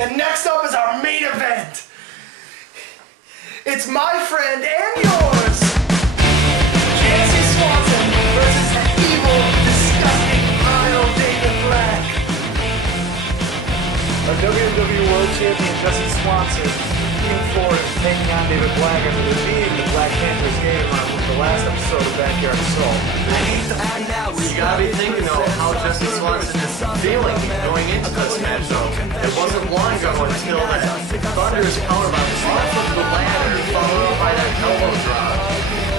And next up is our main event. It's my friend and yours, Jesse Swanson versus that evil, disgusting, vile Davyd Black. Our WMW World Champion Jesse Swanson looking forward to taking on Davyd Black after defeating the Black Panthers game on the last episode of Backyard Assault. You gotta be thinking though how Jesse Swanson is feeling going into this match though. It wasn't long ago until that thunderous powerbomb was off of the ladder, followed up by that elbow drop.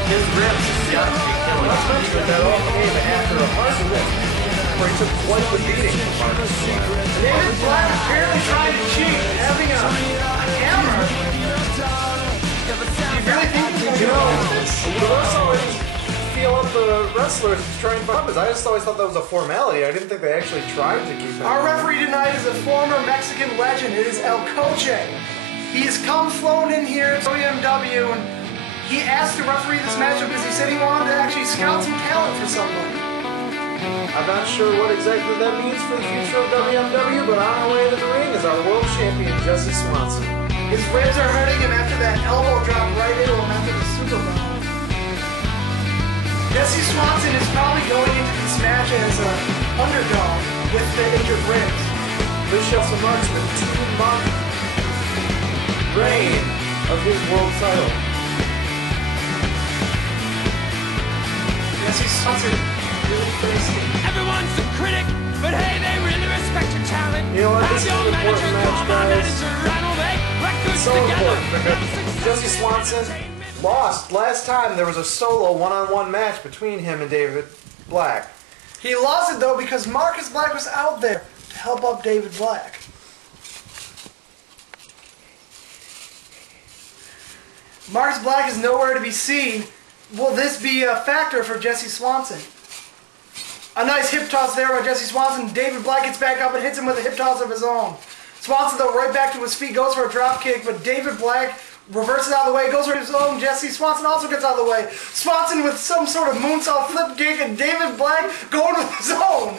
His ribs just got to be killing. Let's mention that all came after a hard win, where he took quite the beating from Marcus. Davyd Black apparently trying to cheat, having a hammer. Do you really think he can do this? Feel up the wrestlers to try and find us. I just always thought that was a formality. I didn't think they actually tried to keep it. Our referee tonight is a former Mexican legend. It is Coache. He's come flown in here to WMW and he asked to referee this matchup because he said he wanted to actually scout some talent for somebody. I'm not sure what exactly that means for the future of WMW, but on our way to the ring is our world champion, Jesse Swanson. His ribs are hurting him after that elbow drop right into him after the Super Bowl. Jesse Swanson is probably going into this match as an underdog with the injured ribs. This just marks the 2-month reign of his world title. Jesse Swanson really thirsty. Everyone's a critic, but hey, they really respect your talent. You know what? This is Have an your important manager call my match, manager and we'll make records so together. important because Jesse Swanson lost. Last time there was a solo one-on-one match between him and Davyd Black. He lost it though because Marcus Black was out there to help up Davyd Black. Marcus Black is nowhere to be seen. Will this be a factor for Jesse Swanson? A nice hip toss there by Jesse Swanson. Davyd Black gets back up and hits him with a hip toss of his own. Swanson though right back to his feet, goes for a drop kick, but Davyd Black reverses out of the way, goes for his own. Jesse Swanson also gets out of the way. Swanson with some sort of moonsault flip kick and Davyd Black going with his own.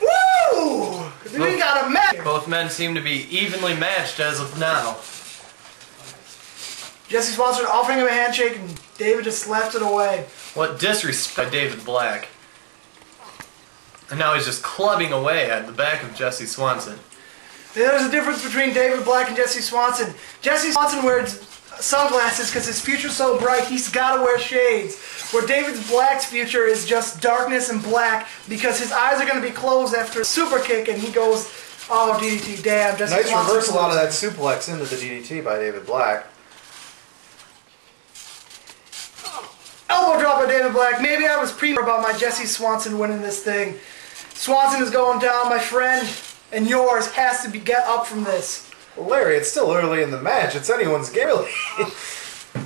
Woo! We got a match. Both men seem to be evenly matched as of now. Jesse Swanson offering him a handshake and David just slapped it away. What disrespect by Davyd Black. And now he's just clubbing away at the back of Jesse Swanson. There's a difference between Davyd Black and Jesse Swanson. Jesse Swanson wears sunglasses because his future's so bright, he's got to wear shades. Where Davyd Black's future is just darkness and black because his eyes are going to be closed after a super kick and he goes, oh, DDT, damn. Jesse Nice Swanson reversal out of that suplex into the DDT by Davyd Black. Elbow drop by Davyd Black. Maybe I was premature about my Jesse Swanson winning this thing. Swanson is going down, my friend, and yours has to get up from this. Well, Larry, it's still early in the match. It's anyone's game.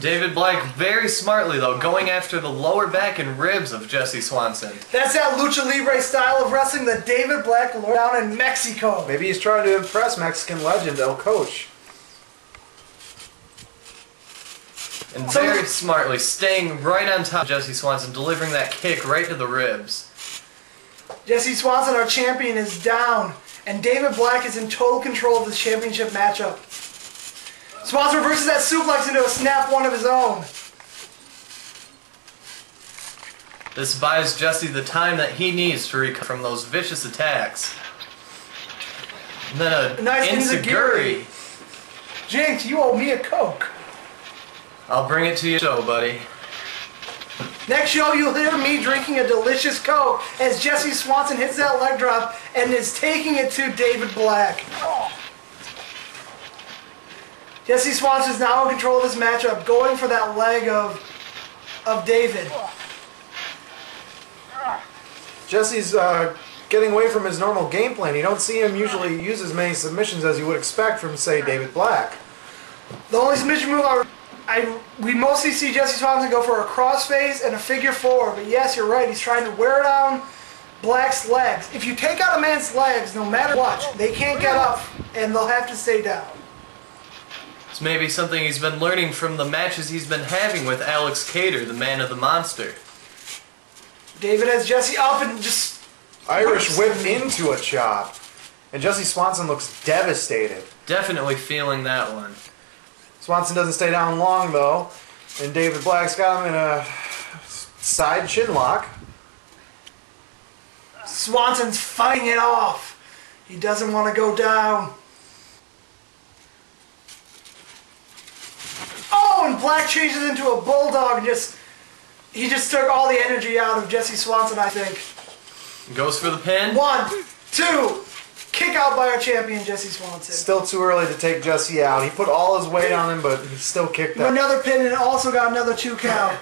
Davyd Black very smartly though, going after the lower back and ribs of Jesse Swanson. That's that Lucha Libre style of wrestling that Davyd Black learned down in Mexico. Maybe he's trying to impress Mexican legend Coache. And very smartly staying right on top of Jesse Swanson, delivering that kick right to the ribs. Jesse Swanson, our champion, is down, and Davyd Black is in total control of this championship matchup. Swanson reverses that suplex into a snap one of his own. This buys Jesse the time that he needs to recover from those vicious attacks. And then a nice enziguri. Jinx, you owe me a Coke. I'll bring it to you, show, buddy. Next show, you'll hear me drinking a delicious Coke as Jesse Swanson hits that leg drop and is taking it to Davyd Black. Jesse Swanson is now in control of this matchup, going for that leg of Davyd. Jesse's getting away from his normal game plan. You don't see him usually use as many submissions as you would expect from, say, Davyd Black. The only submission move we mostly see Jesse Swanson go for a crossface and a figure four, but yes, you're right, he's trying to wear down Black's legs. If you take out a man's legs, no matter what, they can't get up and they'll have to stay down. It's maybe something he's been learning from the matches he's been having with Alex Cater, the Man of the Monster. Davyd has Jesse up and just... Irish whip into a chop. And Jesse Swanson looks devastated. Definitely feeling that one. Swanson doesn't stay down long, though. And Davyd Black's got him in a side chin lock. Swanson's fighting it off. He doesn't want to go down. Oh, and Black changes into a bulldog and he just took all the energy out of Jesse Swanson, I think. Goes for the pin. 1, 2, kick out by our champion, Jesse Swanson. Still too early to take Jesse out. He put all his weight on him, but he still kicked out. Another pin and also got another 2 count.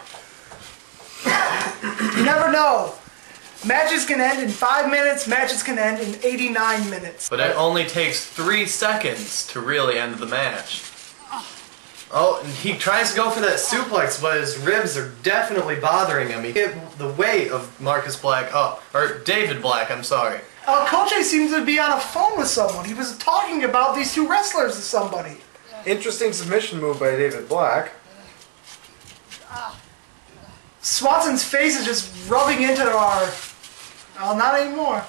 You never know. Matches can end in 5 minutes, matches can end in 89 minutes. But it only takes 3 seconds to really end the match. Oh, and he tries to go for that suplex, but his ribs are definitely bothering him. He hit the weight of Marcus Black up, or Davyd Black, I'm sorry. Coache seems to be on a phone with someone. He was talking about these 2 wrestlers to somebody. Interesting submission move by Davyd Black. Swanson's face is just rubbing into our... Oh, not anymore.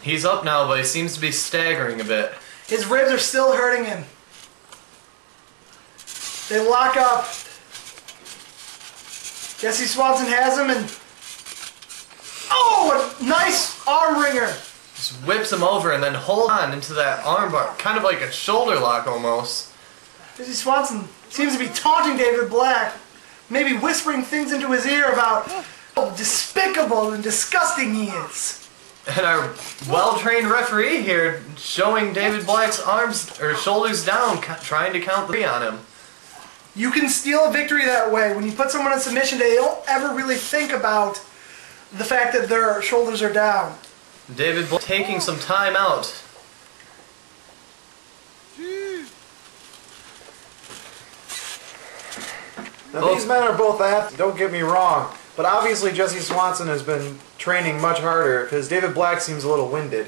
He's up now, but he seems to be staggering a bit. His ribs are still hurting him. They lock up. Jesse Swanson has him and... Oh, a nice arm wringer. Just whips him over and then holds on into that armbar, kind of like a shoulder lock almost. Jesse Swanson seems to be taunting Davyd Black, maybe whispering things into his ear about how despicable and disgusting he is. And our well-trained referee here showing Davyd Black's arms or shoulders down, trying to count 3 on him. You can steal a victory that way. When you put someone in submission, they don't ever really think about the fact that their shoulders are down. Davyd Black taking some time out. Now, these men are both athletes, don't get me wrong, but obviously Jesse Swanson has been training much harder because Davyd Black seems a little winded.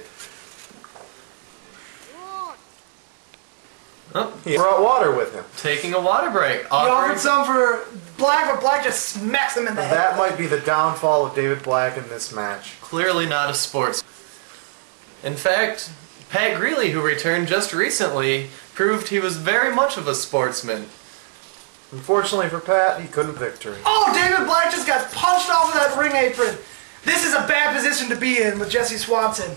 Oh, He brought water with him. taking a water break. He offered some for Black, but Black just smacks him in the head. That might be the downfall of Davyd Black in this match. Clearly not a sports. In fact, Pat Greeley, who returned just recently, proved he was very much of a sportsman. Unfortunately for Pat, he couldn't victory. Oh, Davyd Black just got punched off of that ring apron. This is a bad position to be in with Jesse Swanson.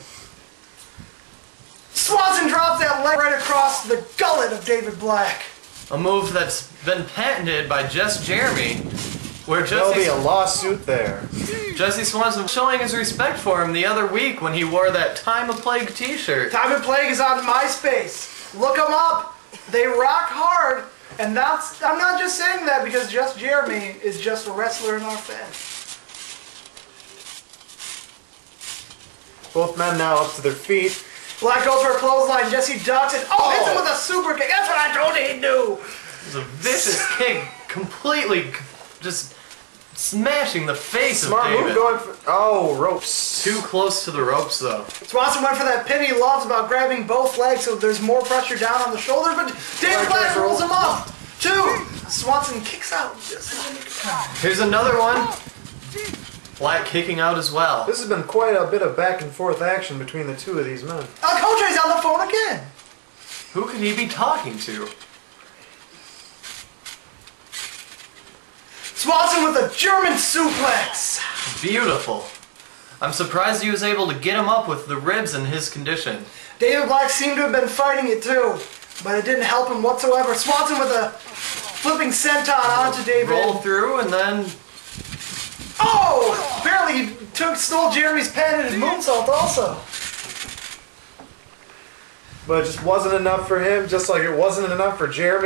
Swanson drops that leg right across the gullet of Davyd Black. A move that's been patented by Just Jeremy, where There'll be a lawsuit there. Jesse Swanson was showing his respect for him the other week when he wore that Time of Plague t-shirt. Time and Plague is on MySpace. Look them up. They rock hard. And that's, I'm not just saying that because Just Jeremy is just a wrestler in our fans. Both men now up to their feet. Black goes for a clothesline. Jesse ducks it. Oh, hits him with a super kick. That's what I told you he'd do. It was a vicious kick, completely just smashing the face Smart of move David. going for... Oh, ropes. Too close to the ropes, though. Swanson went for that pin he loves about grabbing both legs so there's more pressure down on the shoulders, but Davyd Black rolls him up. 2. Swanson kicks out. Here's another one. Black kicking out as well. This has been quite a bit of back and forth action between the 2 of these men. Coache's on the phone again. Who could he be talking to? Swanson with a German suplex. Beautiful. I'm surprised he was able to get him up with the ribs in his condition. Davyd Black seemed to have been fighting it too, but it didn't help him whatsoever. Swanson with a flipping senton onto David. Rolled through and then... Oh! Apparently he stole Jeremy's pen and his moonsault also. But it just wasn't enough for him, just like it wasn't enough for Jeremy.